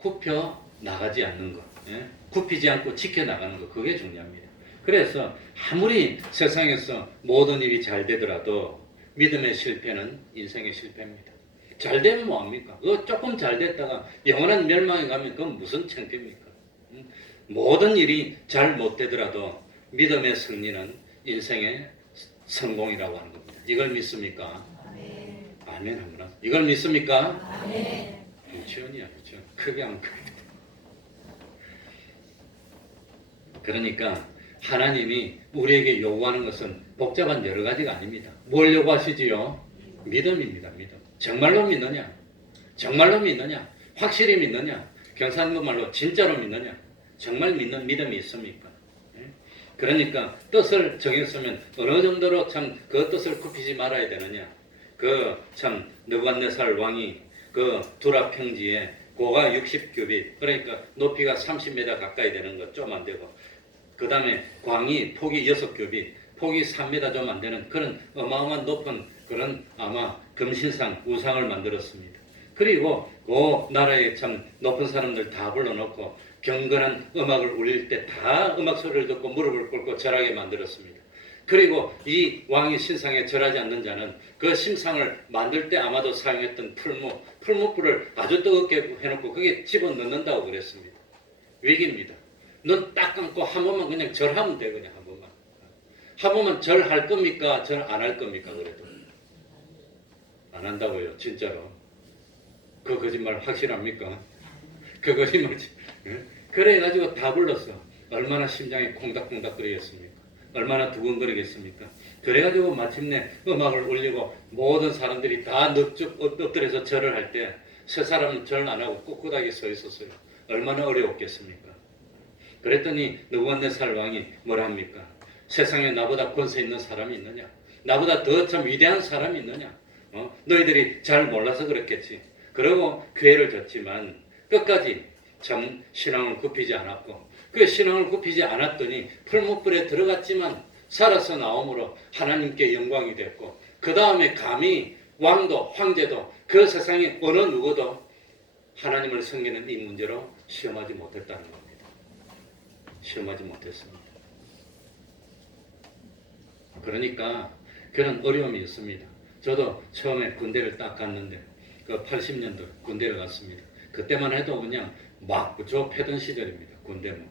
굽혀 나가지 않는 것, 예? 굽히지 않고 지켜나가는 것, 그게 중요합니다. 그래서 아무리 세상에서 모든 일이 잘 되더라도 믿음의 실패는 인생의 실패입니다. 잘 되면 뭐합니까? 그거 조금 잘 됐다가 영원한 멸망에 가면 그건 무슨 창피입니까? 모든 일이 잘 못 되더라도 믿음의 승리는 인생의 성공이라고 하는 겁니다. 이걸 믿습니까? 아멘 한번. 이걸 믿습니까? 아멘. 유치원이야, 유치원. 크게 하면 크게. 그러니까 하나님이 우리에게 요구하는 것은 복잡한 여러 가지가 아닙니다. 뭘 요구하시지요? 믿음입니다. 믿음. 정말로 믿느냐? 정말로 믿느냐? 확실히 믿느냐? 경상도 말로 진짜로 믿느냐? 정말 믿는 믿음이 있습니까? 그러니까 뜻을 정했으면 어느 정도로 참 그 뜻을 굽히지 말아야 되느냐? 그 참 느부갓네살 왕이 그 두라 평지에 고가 60규빗, 그러니까 높이가 30m 가까이 되는 것 좀 안 되고, 그 다음에 광이 폭이 6규빗, 폭이 3m 좀 안 되는 그런 어마어마한 높은 그런 아마 금신상 우상을 만들었습니다. 그리고 그 나라에 참 높은 사람들 다 불러놓고 경건한 음악을 울릴 때 다 음악 소리를 듣고 무릎을 꿇고 절하게 만들었습니다. 그리고 이 왕의 신상에 절하지 않는 자는 그 신상을 만들 때 아마도 사용했던 풀무불을 아주 뜨겁게 해놓고 그게 집어넣는다고 그랬습니다. 위기입니다. 눈 딱 감고 한 번만 그냥 절하면 돼. 그냥 한 번만 절할 겁니까? 절 안 할 겁니까? 그래도 안 한다고요. 진짜로. 그 거짓말 확실합니까? 그 거짓말. 그래가지고 다 불렀어. 얼마나 심장이 콩닥콩닥 거리겠습니까? 얼마나 두근거리겠습니까? 그래가지고 마침내 음악을 울리고 모든 사람들이 다 엎드려서 절을 할 때 세 사람은 절 안 하고 꿋꿋하게 서 있었어요. 얼마나 어려웠겠습니까? 그랬더니 느부갓네살 왕이 뭐라 합니까? 세상에 나보다 권세 있는 사람이 있느냐? 나보다 더 참 위대한 사람이 있느냐? 너희들이 잘 몰라서 그렇겠지. 그러고 기회를 줬지만 끝까지 참 신앙을 굽히지 않았고, 그 신앙을 굽히지 않았더니 풀무불에 들어갔지만 살아서 나옴으로 하나님께 영광이 됐고, 그 다음에 감히 왕도 황제도 그 세상에 어느 누구도 하나님을 섬기는 이 문제로 시험하지 못했다는 겁니다. 시험하지 못했습니다. 그러니까 그런 어려움이 있습니다. 저도 처음에 군대를 딱 갔는데 그 80년도 군대를 갔습니다. 그때만 해도 그냥 막 부조 패던 시절입니다. 군대는.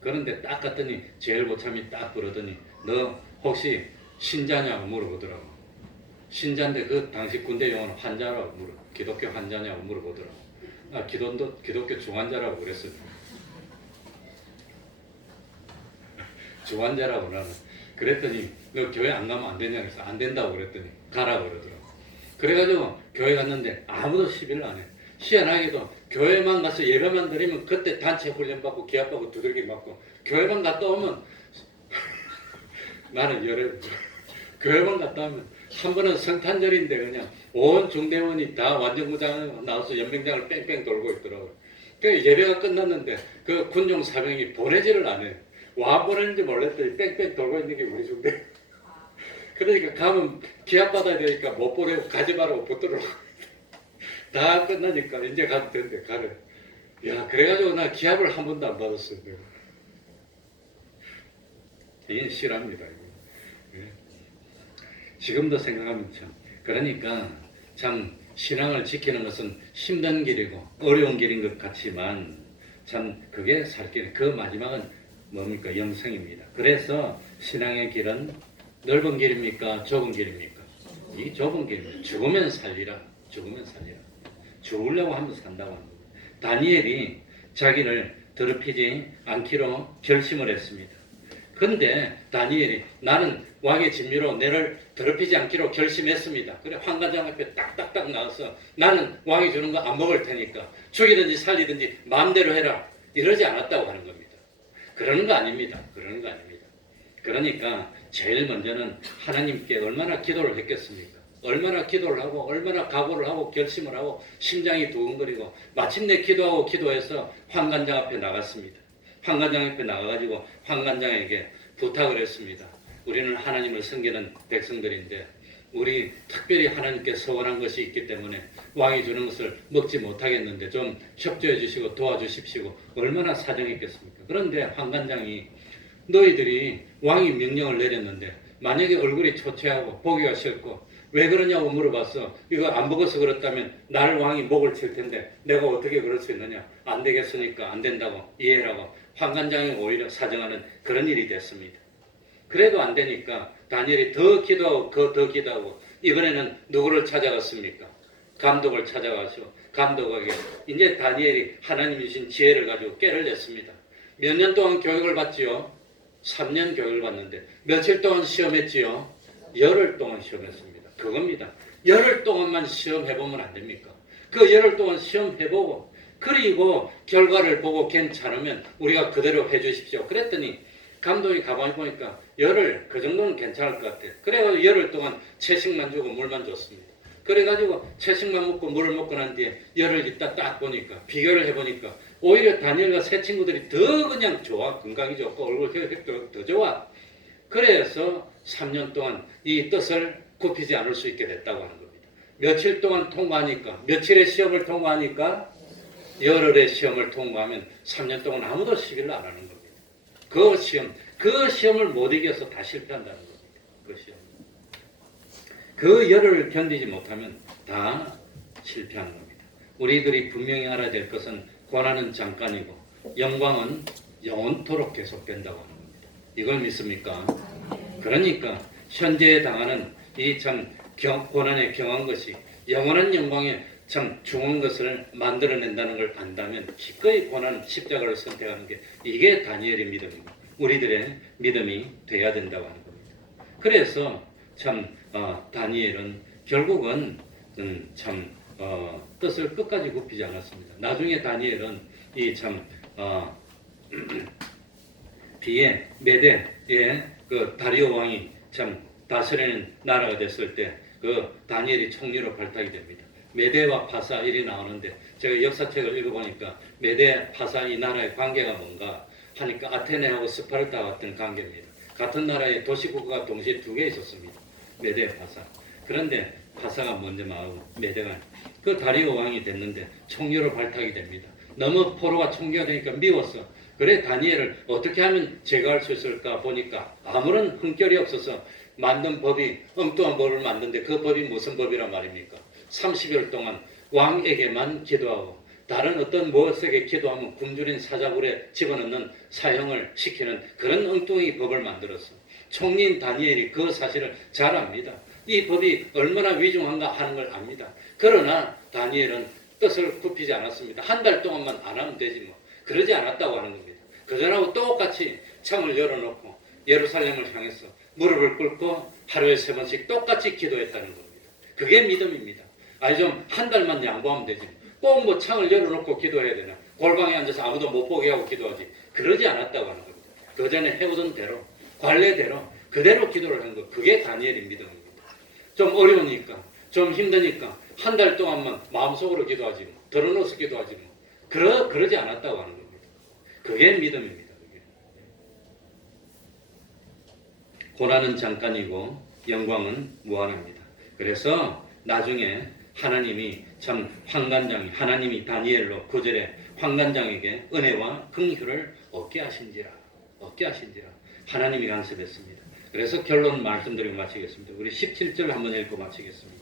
그런데 딱 갔더니 제일 고참이 딱 그러더니 너 혹시 신자냐고 물어보더라고. 신자인데 그 당시 군대 용어는 환자라고 기독교 환자냐고 물어보더라고. 아, 기독교 중환자라고 그랬어요. 중환자라고 나는. 그랬더니 너 교회 안 가면 안 되냐 그래서 안 된다고 그랬더니 가라고 그러더라고. 그래가지고 교회 갔는데 아무도 시비를 안 해. 희한하게도 교회만 가서 예배만 드리면 그때 단체 훈련 받고 기합 받고 두들기 맞고, 교회만 갔다 오면 나는 교회만 갔다 오면 한 번은 성탄절인데 그냥 온 중대원이 다 완전무장 나와서 연병장을 뺑뺑 돌고 있더라고요. 그 예배가 끝났는데 그 군용 사병이 보내지를 안 해. 와 보내는지 몰랐더니 뺑뺑 돌고 있는 게 우리 중대. 그러니까 가면 기합 받아야 되니까 못 보내고 가지 말라고 붙들어오고. 다 끝나니까 이제 가도 된대. 가래. 야, 그래가지고 나 기합을 한 번도 안 받았어요. 내가. 이게 실합니다. 이거. 예. 지금도 생각하면 참. 그러니까 참 신앙을 지키는 것은 힘든 길이고 어려운 길인 것 같지만 참 그게 살 길. 그 마지막은 뭡니까? 영생입니다. 그래서 신앙의 길은 넓은 길입니까? 좁은 길입니까? 이 좁은 길입니다. 죽으면 살리라. 죽으면 살리라. 죽으려고 하면 산다고 하는 겁니다. 다니엘이 자기를 더럽히지 않기로 결심을 했습니다. 근데 다니엘이 나는 왕의 진미로 너를 더럽히지 않기로 결심했습니다. 그래 황관장 앞에 딱딱딱 나와서 나는 왕이 주는 거 안 먹을 테니까 죽이든지 살리든지 마음대로 해라. 이러지 않았다고 하는 겁니다. 그러는 거 아닙니다. 그러는 거 아닙니다. 그러니까 제일 먼저는 하나님께 얼마나 기도를 했겠습니까? 얼마나 기도를 하고 얼마나 각오를 하고 결심을 하고 심장이 두근거리고 마침내 기도하고 기도해서 황관장 앞에 나갔습니다. 황관장 앞에 나가가지고 황관장에게 부탁을 했습니다. 우리는 하나님을 섬기는 백성들인데 우리 특별히 하나님께 서원한 것이 있기 때문에 왕이 주는 것을 먹지 못하겠는데 좀 협조해 주시고 도와주십시오. 얼마나 사정이 있겠습니까? 그런데 환관장이 너희들이 왕이 명령을 내렸는데 만약에 얼굴이 초췌하고 보기가 싫고 왜 그러냐고 물어봤어. 이거 안 먹어서 그렇다면 날 왕이 목을 칠 텐데 내가 어떻게 그럴 수 있느냐. 안 되겠으니까 안 된다고 이해라고 환관장이 오히려 사정하는 그런 일이 됐습니다. 그래도 안 되니까 다니엘이 더 기도하고 더 기도하고 이번에는 누구를 찾아갔습니까? 감독을 찾아가시고 감독에게 이제 다니엘이 하나님이 주신 지혜를 가지고 깨를 냈습니다. 몇 년 동안 교육을 받지요? 3년 교육을 받는데 며칠 동안 시험했지요? 열흘 동안 시험했습니다. 그겁니다. 열흘 동안만 시험해보면 안 됩니까? 그 열흘 동안 시험해보고 그리고 결과를 보고 괜찮으면 우리가 그대로 해주십시오. 그랬더니 감독이 가만히 보니까 열흘 그 정도는 괜찮을 것 같아요. 그래가지고 열흘 동안 채식만 주고 물만 줬습니다. 그래가지고 채식만 먹고 물을 먹고 난 뒤에 열흘 있다 딱 보니까 비교를 해보니까 오히려 다니엘과 새 친구들이 더 그냥 좋아. 건강이 좋고 얼굴 혈액도 더 좋아. 그래서 3년 동안 이 뜻을 굽히지 않을 수 있게 됐다고 하는 겁니다. 며칠 동안 통과하니까 며칠의 시험을 통과하니까 열흘의 시험을 통과하면 3년 동안 아무도 시기를 안 하는 겁니다. 그 시험을 못 이겨서 다 실패한다는 겁니다. 그 시험. 그 열을 견디지 못하면 다 실패하는 겁니다. 우리들이 분명히 알아야 될 것은 고난은 잠깐이고 영광은 영원토록 계속된다고 하는 겁니다. 이걸 믿습니까? 그러니까 현재에 당하는 이 참 고난에 경한 것이 영원한 영광에 참 좋은 것을 만들어낸다는 걸 안다면 기꺼이 고난 십자가를 선택하는 게 이게 다니엘의 믿음입니다. 우리들의 믿음이 돼야 된다고 하는 겁니다. 그래서 참 다니엘은 결국은 뜻을 끝까지 굽히지 않았습니다. 나중에 다니엘은 이 참 뒤에 메대의 그 다리오 왕이 참 다스리는 나라가 됐을 때 그 다니엘이 총리로 발탁이 됩니다. 메대와 파사 일이 나오는데 제가 역사책을 읽어보니까 메대 파사 이 나라의 관계가 뭔가 하니까 아테네하고 스파르타 같은 관계입니다. 같은 나라의 도시국가가 동시에 두 개 있었습니다. 메대 파사. 그런데 파사가 먼저 나오고 메대가 그 다리오 왕이 됐는데 총리로 발탁이 됩니다. 너무 포로가 총리가 되니까 미웠어. 그래 다니엘을 어떻게 하면 제거할 수 있을까 보니까 아무런 흠결이 없어서 만든 법이 엉뚱한 법을 만드는데 그 법이 무슨 법이란 말입니까? 30일 동안 왕에게만 기도하고 다른 어떤 무엇에게 기도하면 굶주린 사자굴에 집어넣는 사형을 시키는 그런 엉뚱이 법을 만들었어. 총리인 다니엘이 그 사실을 잘 압니다. 이 법이 얼마나 위중한가 하는 걸 압니다. 그러나 다니엘은 뜻을 굽히지 않았습니다. 한 달 동안만 안 하면 되지 뭐. 그러지 않았다고 하는 겁니다. 그전하고 똑같이 창을 열어놓고 예루살렘을 향해서 무릎을 꿇고 하루에 3번씩 똑같이 기도했다는 겁니다. 그게 믿음입니다. 아니 좀 한 달만 양보하면 되지. 꼭 뭐 창을 열어놓고 기도해야 되나. 골방에 앉아서 아무도 못 보게 하고 기도하지. 그러지 않았다고 하는 겁니다. 그 전에 해오던 대로 관례대로 그대로 기도를 한 것. 그게 다니엘의 믿음입니다. 좀 어려우니까 좀 힘드니까 한 달 동안만 마음속으로 기도하지 뭐. 들어놓아서 기도하지 뭐. 그러지 않았다고 하는 겁니다. 그게 믿음입니다. 그게. 고난은 잠깐이고 영광은 무한합니다. 그래서 나중에 하나님이 참 하나님이 다니엘로 9절에 환관장에게 은혜와 긍휼을 얻게 하신지라 하나님이 간섭했습니다. 그래서 결론 말씀드리고 마치겠습니다. 우리 17절 한번 읽고 마치겠습니다.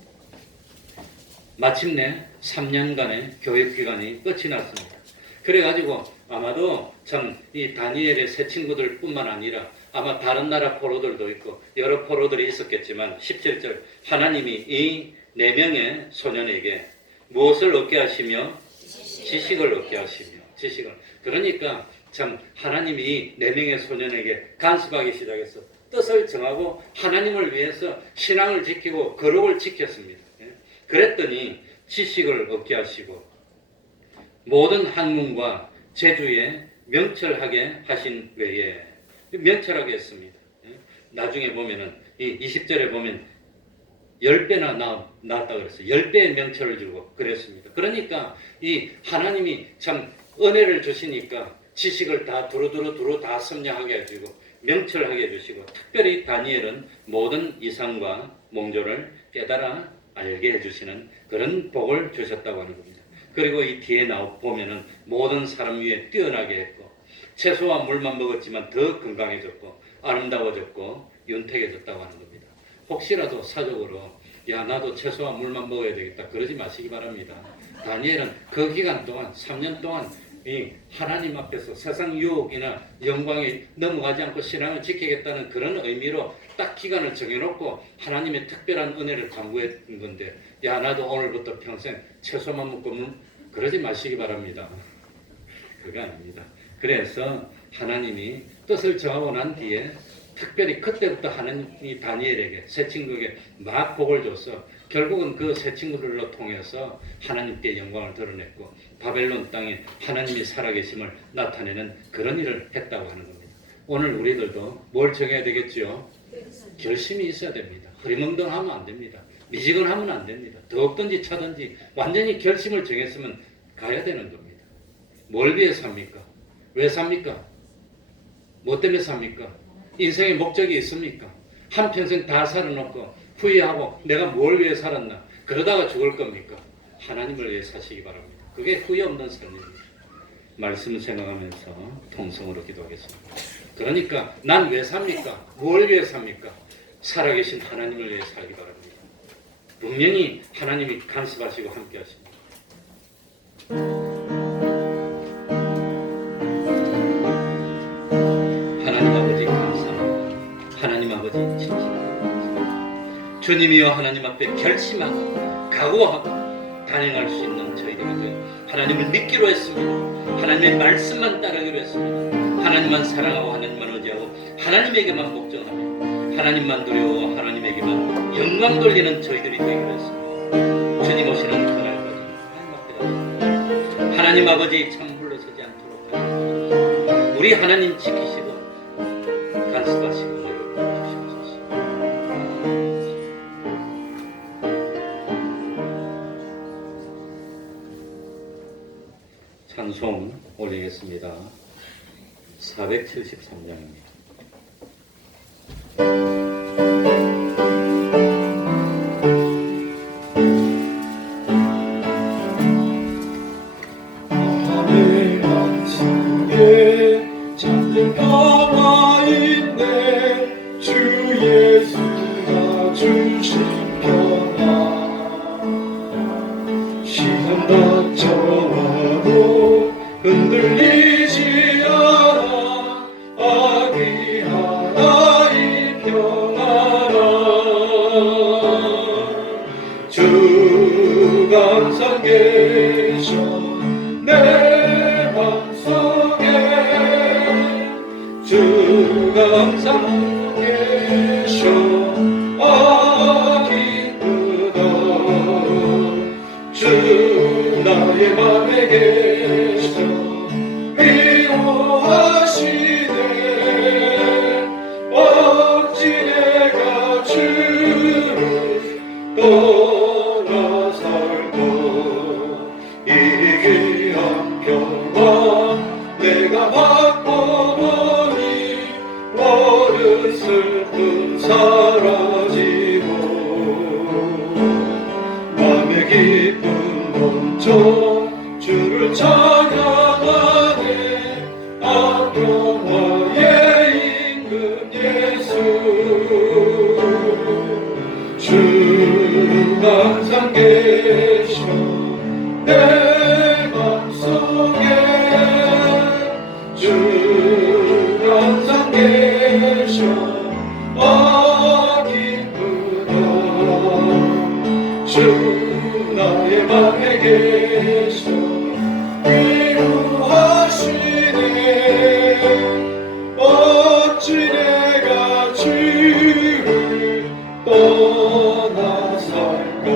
마침내 3년간의 교육기간이 끝이 났습니다. 그래가지고 아마도 참 이 다니엘의 새 친구들 뿐만 아니라 아마 다른 나라 포로들도 있고 여러 포로들이 있었겠지만 17절 하나님이 이 4명의 소년에게 무엇을 얻게 하시며 지식을 얻게 하시며 지식을 그러니까 참 하나님이 이 4명의 소년에게 간섭하기 시작해서 뜻을 정하고 하나님을 위해서 신앙을 지키고 거룩을 지켰습니다. 그랬더니 지식을 얻게 하시고 모든 학문과 제주에 명철하게 하신 외에 명철하게 했습니다. 나중에 보면은 이 20절에 보면 10배나 나왔다고 그랬어요. 10배의 명철을 주고 그랬습니다. 그러니까 이 하나님이 참 은혜를 주시니까 지식을 다 두루두루 다 섭렵하게 해주고 명철하게 해주시고 특별히 다니엘은 모든 이상과 몽조를 깨달아 알게 해주시는 그런 복을 주셨다고 하는 겁니다. 그리고 이 뒤에 보면은 모든 사람 위에 뛰어나게 했고 채소와 물만 먹었지만 더 건강해졌고 아름다워졌고 윤택해졌다고 하는 겁니다. 혹시라도 사적으로 야 나도 채소와 물만 먹어야 되겠다 그러지 마시기 바랍니다. 다니엘은 그 기간 동안 3년 동안 이 하나님 앞에서 세상 유혹이나 영광에 넘어가지 않고 신앙을 지키겠다는 그런 의미로 딱 기간을 정해놓고 하나님의 특별한 은혜를 간구했던 건데 야 나도 오늘부터 평생 채소만 먹고 그러지 마시기 바랍니다. 그게 아닙니다. 그래서 하나님이 뜻을 정하고 난 뒤에 특별히 그때부터 하나님이 다니엘에게 새 친구에게 막 복을 줘서 결국은 그 새 친구들로 통해서 하나님께 영광을 드러냈고 바벨론 땅에 하나님이 살아계심을 나타내는 그런 일을 했다고 하는 겁니다. 오늘 우리들도 뭘 정해야 되겠죠? 결심이 있어야 됩니다. 흐리멍덩하면 안 됩니다. 미지근하면 안 됩니다. 더욱든지 차든지 완전히 결심을 정했으면 가야 되는 겁니다. 뭘 위해 삽니까? 왜 삽니까? 뭐 때문에 삽니까? 인생의 목적이 있습니까? 한평생 다 살아놓고 후회하고 내가 뭘 위해 살았나? 그러다가 죽을 겁니까? 하나님을 위해 사시기 바랍니다. 그게 후회 없는 삶입니다. 말씀을 생각하면서 통성으로 기도하겠습니다. 그러니까 난 왜 삽니까? 뭘 위해 삽니까? 살아계신 하나님을 위해 살기 바랍니다. 분명히 하나님이 간섭하시고 함께 하십니다. 하나님 아버지 감사합니다. 하나님 아버지 진심합니다. 주님이여 하나님 앞에 결심하고 각오하고 단행할 수 있는 저희들이 하나님을 믿기로 했습니다. 하나님의 말씀만 따르기로 했습니다. 하나님만 사랑하고 하나님만 의지하고 하나님에게만 복종하며 하나님만 두려워 하나님에게만 영광 돌리는 저희들이 되기로 했습니다. 주님 오시는 그날까지 하나님 앞에 하나님 아버지 참 물러서지 않도록 하나님 우리 하나님 지키시고 간섭하시고 주시옵소서. 찬송 올리겠습니다. 473장입니다. 흔들리지 않아 아기 하나님 평안아 주가 항상 계셔 내 맘속에 주가 항상 계셔 기쁘다 주 나의 맘에 계셔 미워하시네 어찌 내가 주를 떠나 살고 이 귀한 평화 내가 받고 보니 모든 슬픔 사라지고 맘의 기쁨 넘쳐 주를 찬양하네 평화의 임금 예수 주가 항상 계셔 내 맘속에 주가 항상 계셔 기쁘다 주 나의 맘에 계셔 미워하시네 어찌 내가 주를 떠나 살까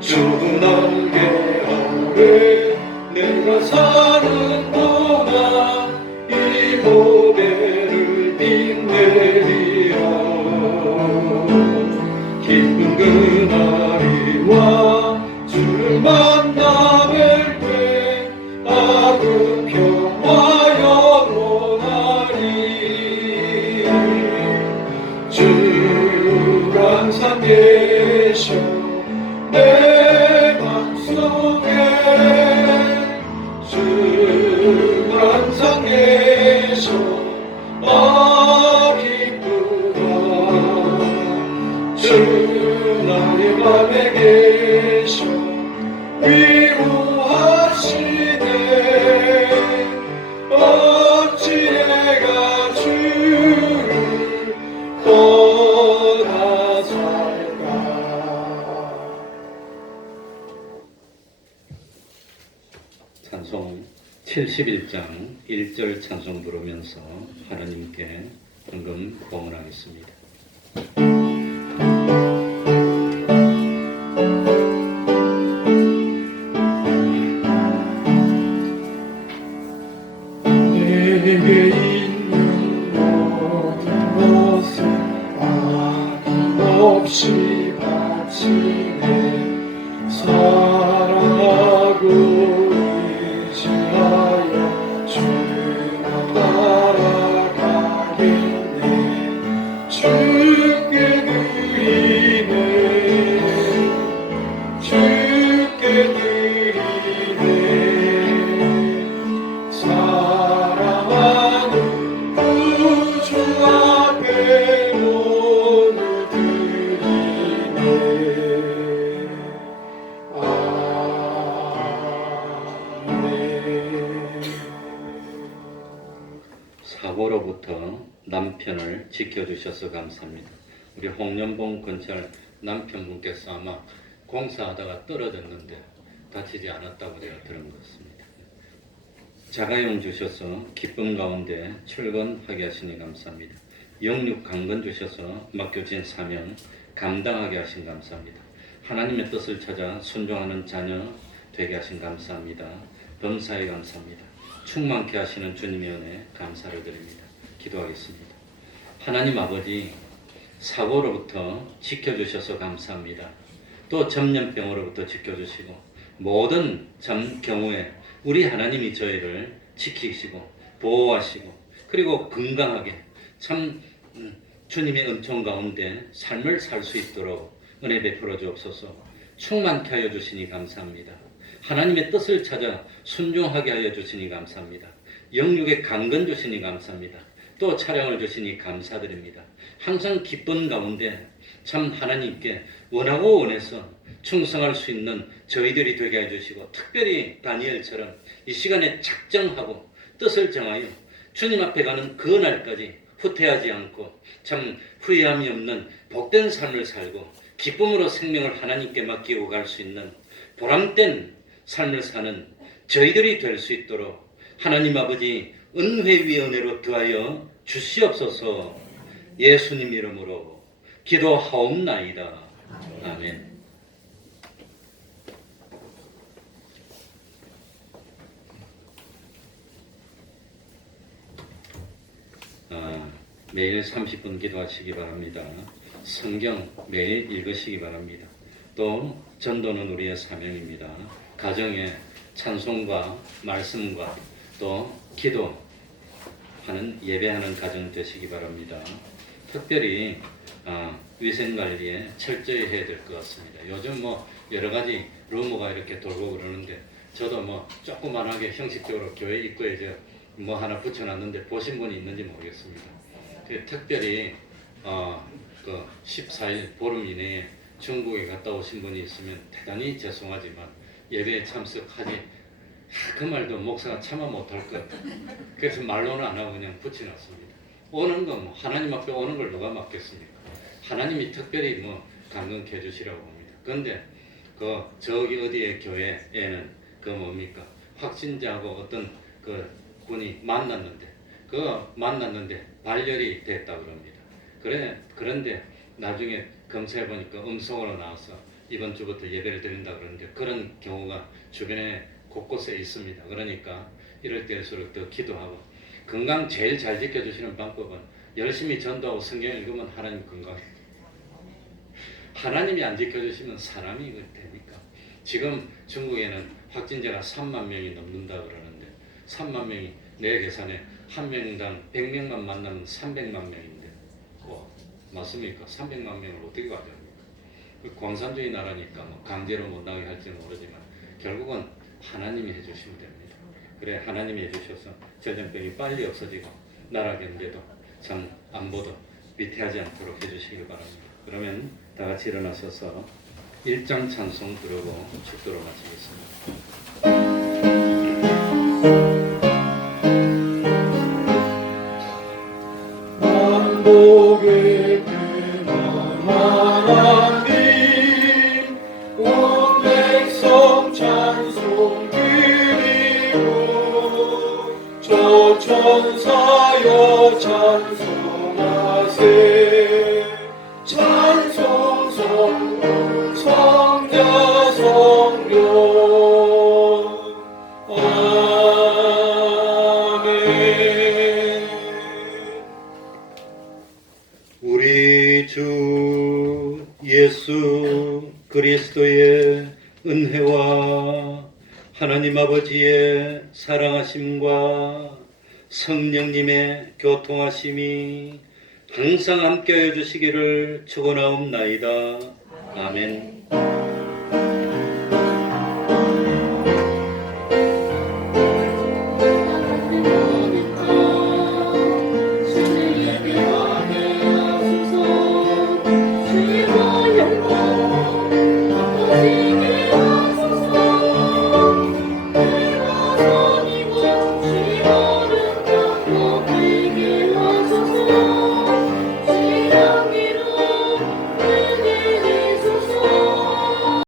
주는 알게 하래 내가 사는 동안 이 고개를 빛내리라 기쁜 그날이 와 주를 만나 뵐 때 아군 평화 영원하리 주가 항상 계셔 기쁘다 주 나의 맘에 계셔 위로하시네 어찌 내가 주를 떠나 살까. 찬송 71장 1절 찬송 부르면서 하나님께 헌금 봉헌하겠습니다. 내게 있는 모든 것을 아낌없이 바치네 사랑하고 의지하여 주만 따라가겠네 주께 드리네 주께 드리네 사랑하는 구주 앞에 모두 드리네 아멘. 사고로부터 남편을 지켜주셔서 감사합니다. 우리 홍련봉 근처 남편분께서 아마 공사하다가 떨어졌는데 다치지 않았다고 제가 들은 것 같습니다. 자가용 주셔서 기쁨 가운데 출근하게 하시니 감사합니다. 영육 강건 주셔서 맡겨진 사명 감당하게 하신 감사합니다. 하나님의 뜻을 찾아 순종하는 자녀 되게 하신 감사합니다. 범사에 감사합니다. 충만케 하시는 주님의 은혜 감사를 드립니다. 기도하겠습니다. 하나님 아버지 사고로부터 지켜주셔서 감사합니다. 또 전염병으로부터 지켜주시고 모든 경우에 우리 하나님이 저희를 지키시고 보호하시고 그리고 건강하게 참 주님의 은총 가운데 삶을 살 수 있도록 은혜 베풀어 주옵소서. 충만케 하여 주시니 감사합니다. 하나님의 뜻을 찾아 순종하게 하여 주시니 감사합니다. 영육의 강건 주시니 감사합니다. 또 차량을 주시니 감사드립니다. 항상 기쁜 가운데 참 하나님께 원하고 원해서 충성할 수 있는 저희들이 되게 해주시고 특별히 다니엘처럼 이 시간에 작정하고 뜻을 정하여 주님 앞에 가는 그 날까지 후퇴하지 않고 참 후회함이 없는 복된 삶을 살고 기쁨으로 생명을 하나님께 맡기고 갈 수 있는 보람된 삶을 사는 저희들이 될 수 있도록 하나님 아버지 은혜 위 은혜로 더하여 주시옵소서. 예수님 이름으로 기도하옵나이다. 아멘. 매일 30분 기도하시기 바랍니다. 성경 매일 읽으시기 바랍니다. 또 전도는 우리의 사명입니다. 가정에 찬송과 말씀과 또 기도하는 예배하는 가정 되시기 바랍니다. 특별히 위생관리에 철저히 해야 될 것 같습니다. 요즘 뭐 여러 가지 루머가 이렇게 돌고 그러는데 저도 뭐 조그만하게 형식적으로 교회 입구에 뭐 하나 붙여놨는데 보신 분이 있는지 모르겠습니다. 특별히 그 14일 보름 이내에 중국에 갔다 오신 분이 있으면 대단히 죄송하지만 예배에 참석하지 그 말도 목사가 참아 못할 것 같아요. 그래서 말로는 안 하고 그냥 붙여놨습니다. 오는 거 뭐 하나님 앞에 오는 걸 누가 맡겠습니까? 하나님이 특별히 뭐 감동해 해주시라고 봅니다. 그런데 그 저기 어디의 교회에는 그 뭡니까 확신자하고 어떤 그 분이 만났는데 발열이 됐다 그럽니다. 그런데 나중에 검사해 보니까 음성으로 나와서 이번 주부터 예배를 드린다 그러는데 그런 경우가 주변에 곳곳에 있습니다. 그러니까 이럴 때일수록 더 기도하고 건강 제일 잘 지켜주시는 방법은 열심히 전도하고 성경 읽으면 하나님 건강해. 하나님이 안 지켜주시면 사람이 됩니까? 지금 중국에는 확진자가 3만 명이 넘는다 그러는데 3만 명이 내 계산에 한 명당 100명만 만나면 300만 명인데 맞습니까? 300만 명을 어떻게 가져옵니까? 공산주의 나라니까 뭐 강제로 못 나게 할지는 모르지만 결국은 하나님이 해주시면 됩니다. 그래 하나님이 해주셔서 전염병이 빨리 없어지고 나라 경제도 참 안보도 위태하지 않도록 해주시기 바랍니다. 그러면 다 같이 일어나셔서 1장 찬송 부르고 축도로 마치겠습니다. 만복의 근원 하나님 온 백성 찬송 드리고 저 천사여 찬송하세 찬송 성령 성자 성령 아멘. 우리 주 예수 그리스도의 은혜와 하나님 아버지의 사랑하심과 성령님의 교통하심이 항상 함께하여 주시기를 축원하옵나이다. 아멘.